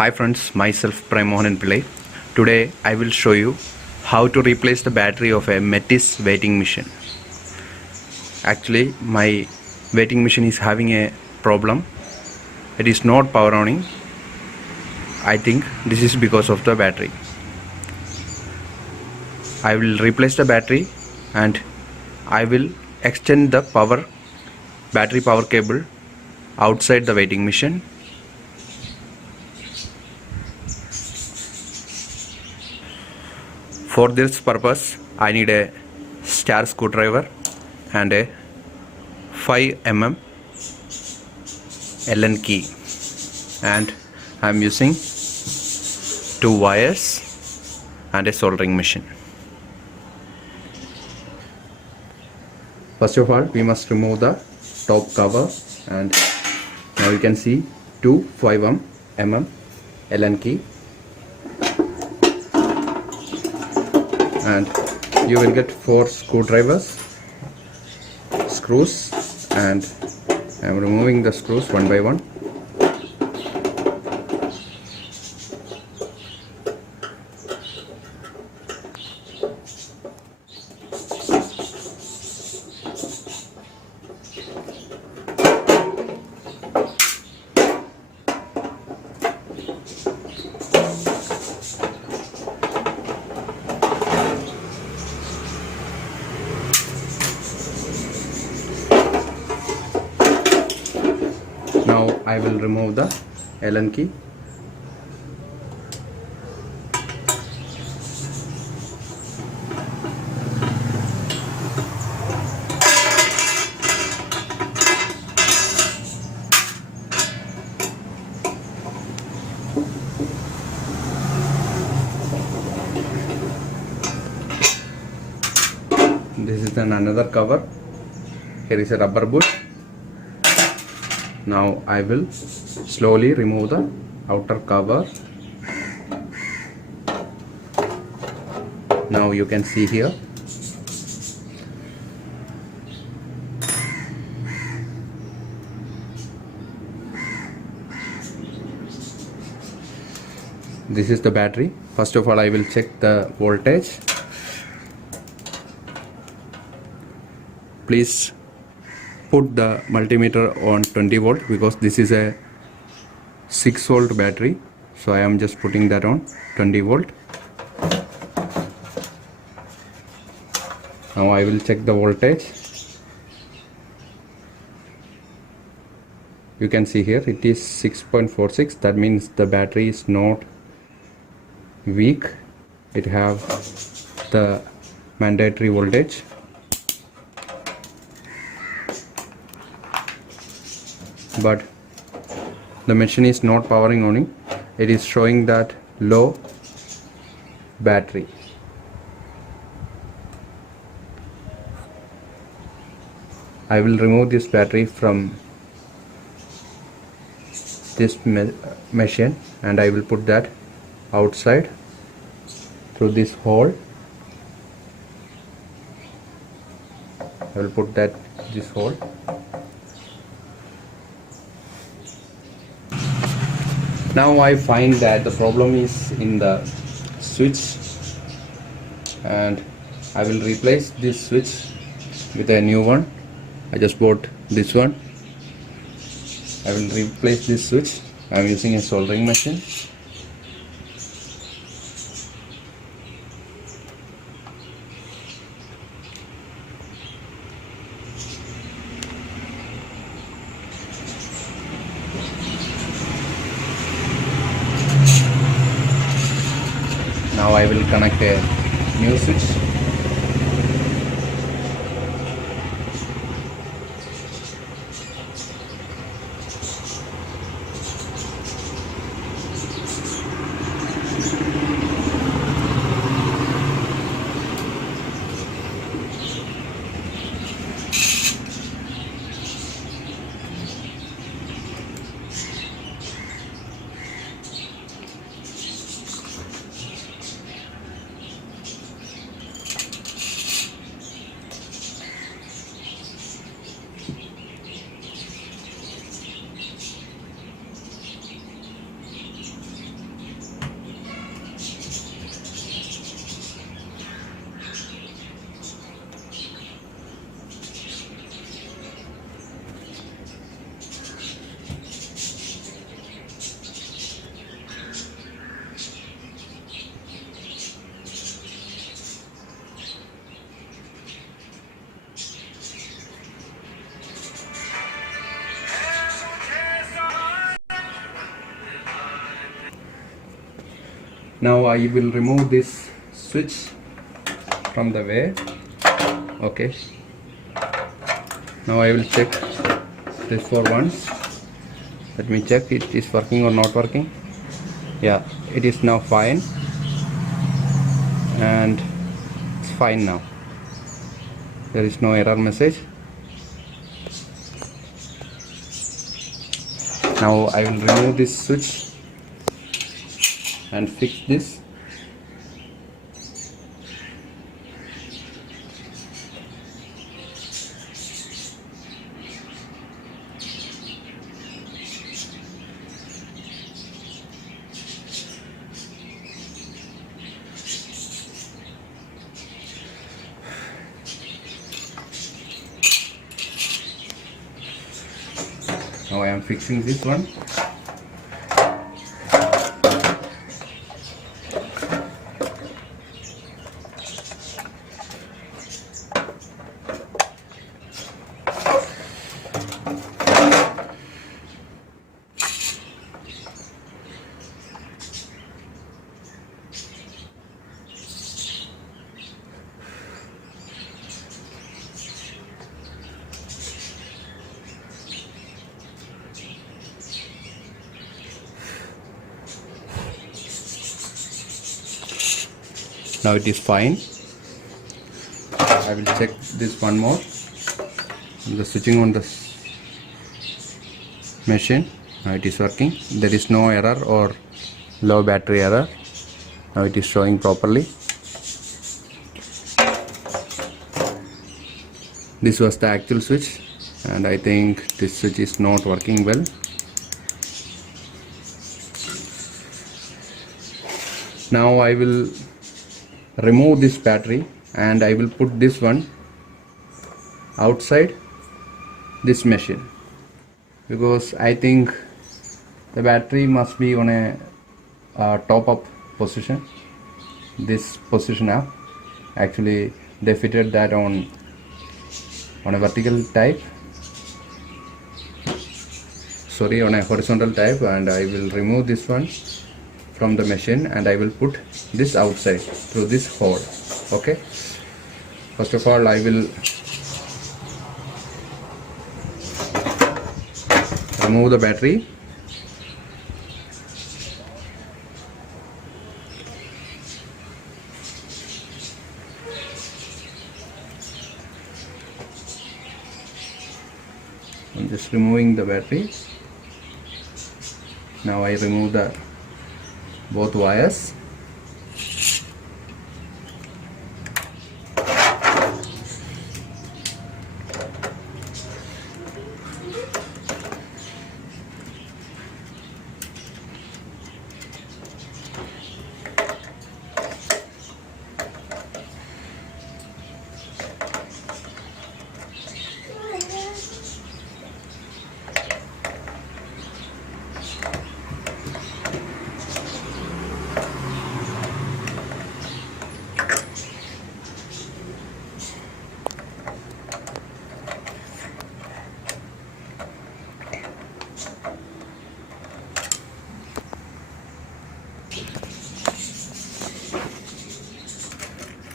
Hi friends, myself Prime Mohan Pillai. Today I will show you how to replace the battery of a Metis waiting machine. Actually my waiting machine is having a problem. It is not power owning. I think this is because of the battery. I will replace the battery and I will extend the battery power cable outside the waiting machine. For this purpose I need a star screwdriver and a 5 mm Allen key, and I am using 2 wires and a soldering machine. First of all, we must remove the top cover, and now you can see 2 5mm Allen key, and you will get 4 screws, and I am removing the screws one by one. Now I will remove the Allen key. This is another cover. Here is a rubber boot. Now I will slowly remove the outer cover. Now you can see here. This is the battery. First of all, I will check the voltage. Please put the multimeter on 20 volt because this is a 6 volt battery, so I am just putting that on 20 volt. Now I will check the voltage. You can see here it is 6.46. that means the battery is not weak. It have the mandatory voltage. But the machine is not powering on it. It is showing that low battery. I will remove this battery from this machine, and I will put that outside through this hole. I will put that this hole. Now I find that the problem is in the switch, and I will replace this switch with a new one. I just bought this one. I will replace this switch. I am using a soldering machine. Now I will connect a new switch. Now I will remove this switch from the way. Okay, now I will check this for once. Let me check it is working or not working. Yeah, it is now fine, and it's fine now. There is no error message. Now I will remove this switch and fix this. Now I am fixing this one. Now it is fine. I will check this one more. The switching on the machine. Now it is working. There is no error or low battery error. Now it is showing properly. This was the actual switch, and I think this switch is not working well. Now I will remove this battery and I will put this one outside this machine, because I think the battery must be on a top up position, this position up. Actually they fitted that on a vertical type, sorry, on a horizontal type, and I will remove this one from the machine and I will put this outside through this hole. Okay, first of all I will remove the battery. I'm just removing the battery. Now I remove the both wires.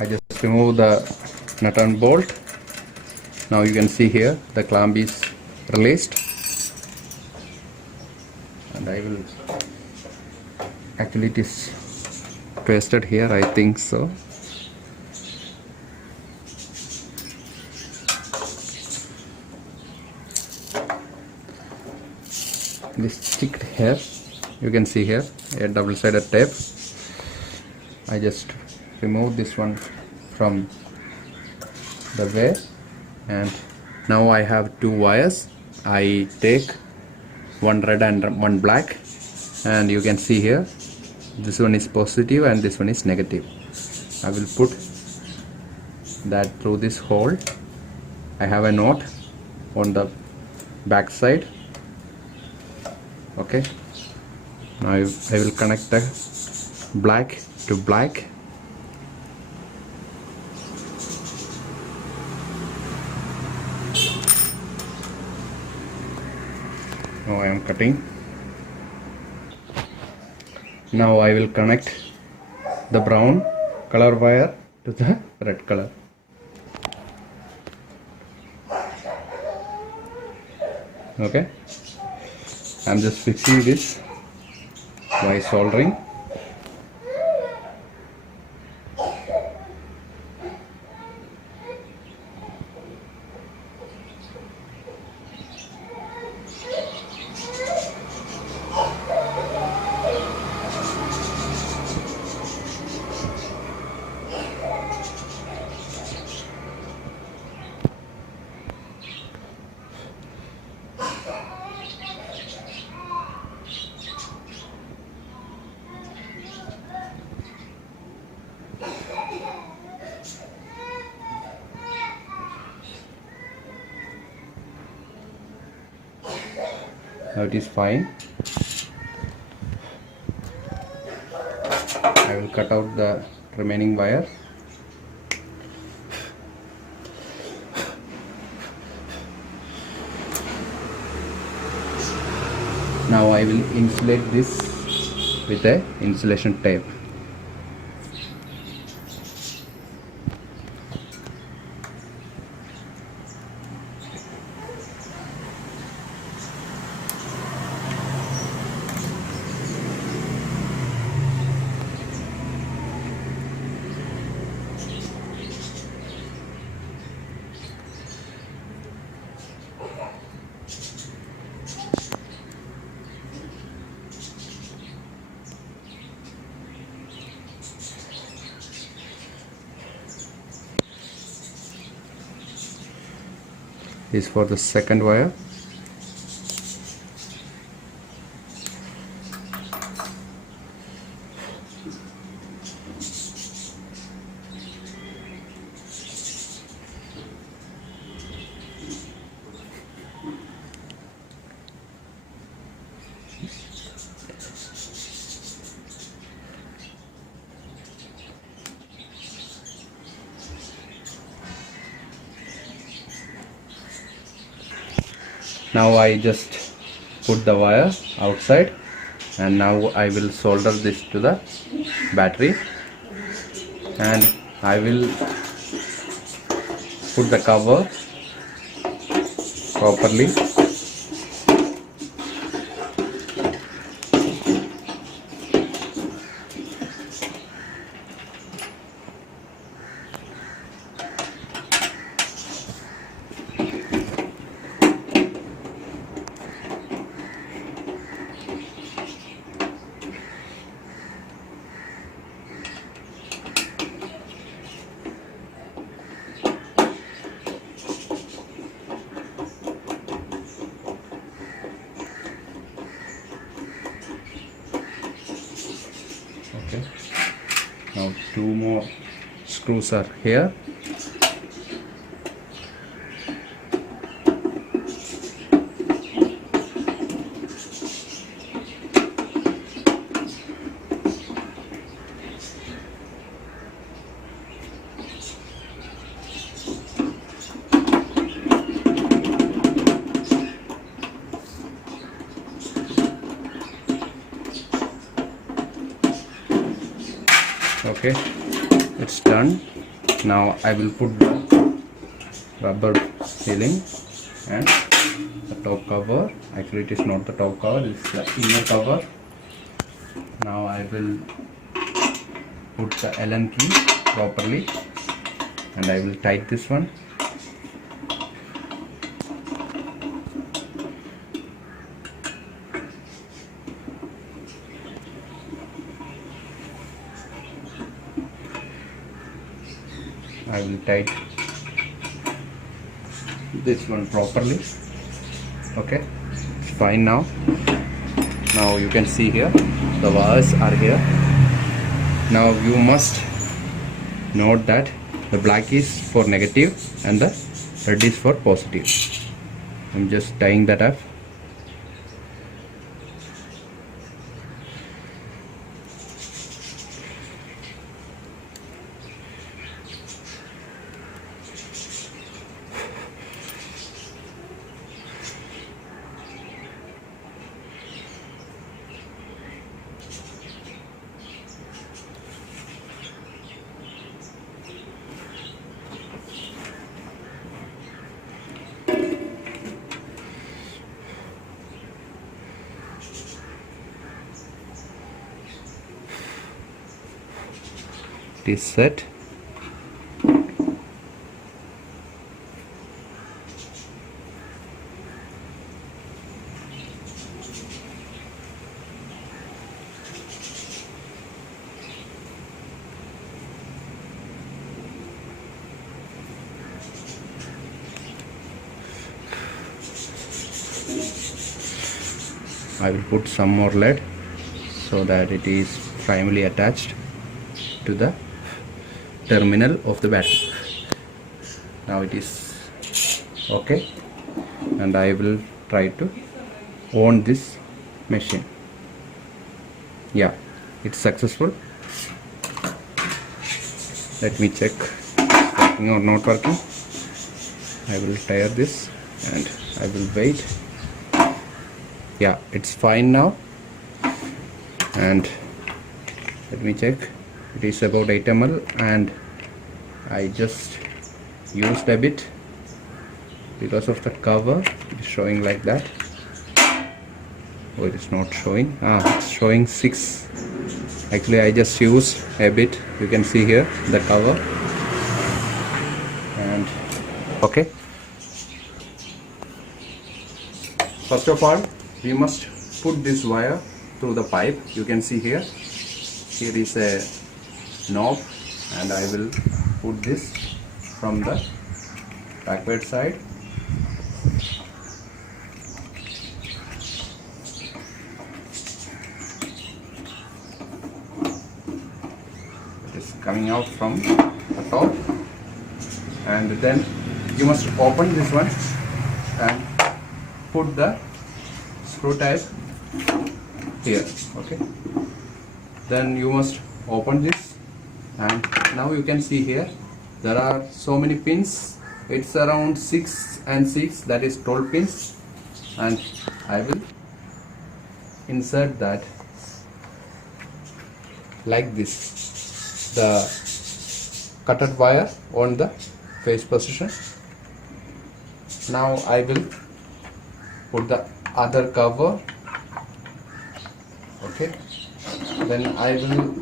I just remove the nut and bolt. Now you can see here the clamp is released, and I will, actually it is twisted here, I think so. This stick here, you can see here a double-sided tape. I just remove this one from the way, and now I have two wires. I take one red and one black, and you can see here this one is positive and this one is negative. I will put that through this hole. I have a knot on the back side. Okay, now I will connect the black to black. Now I am cutting. Now I will connect the brown color wire to the red color. Okay, I'm just fixing this by soldering. Now it is fine. I will cut out the remaining wire. Now I will insulate this with a insulation tape. This is for the second wire. Now I just put the wire outside, and now I will solder this to the battery, and I will put the cover properly. Okay, now two more screws are here. Okay, it's done. Now I will put the rubber sealing and the top cover. Actually it is not the top cover, it's the inner cover. Now I will put the Allen key properly, and I will tighten this one. I will tighten this one properly. Okay, it's fine now. Now you can see here the wires are here. Now you must note that the black is for negative and the red is for positive. I'm just tying that up. it is set. I will put some more lead so that it is firmly attached to the terminal of the battery. Now it is okay, and I will try to on this machine. Yeah, it's successful. Let me check it's working or not working. I will tire this and I will wait. Yeah, it's fine now. And let me check, it is about 8 ml, and I just used a bit because of the cover. It's showing like that. Oh, it is not showing. It's showing 6. Actually, I just used a bit. You can see here the cover. And okay, first of all, we must put this wire through the pipe. You can see here is a knob, and I will put this from the backward side. It is coming out from the top, and then you must open this one and put the screw type here. Okay, then you must open this, and now you can see here there are so many pins. It's around 6 and 6, that is 12 pins, and I will insert that like this, the cutted wire on the face position. Now I will put the other cover. Okay, then I will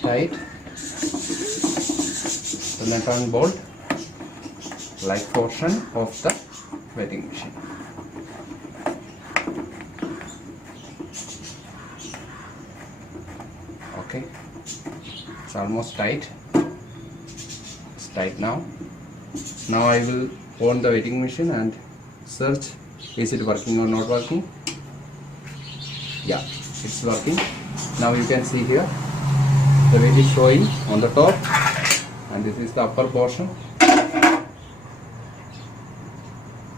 tight the nut and bolt like portion of the wetting machine. Okay, it's almost tight. It's tight now. Now I will on the wetting machine and search, is it working or not working. Yeah, it's working. Now you can see here the weight is showing on the top, and this is the upper portion.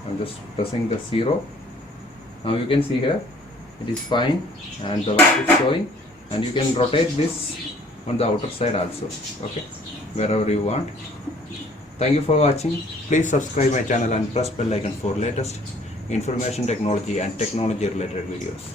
I'm just pressing the 0. Now you can see here it is fine, and the weight is showing, and you can rotate this on the outer side also. Okay, wherever you want. Thank you for watching. Please subscribe my channel and press bell icon for latest information technology and technology related videos.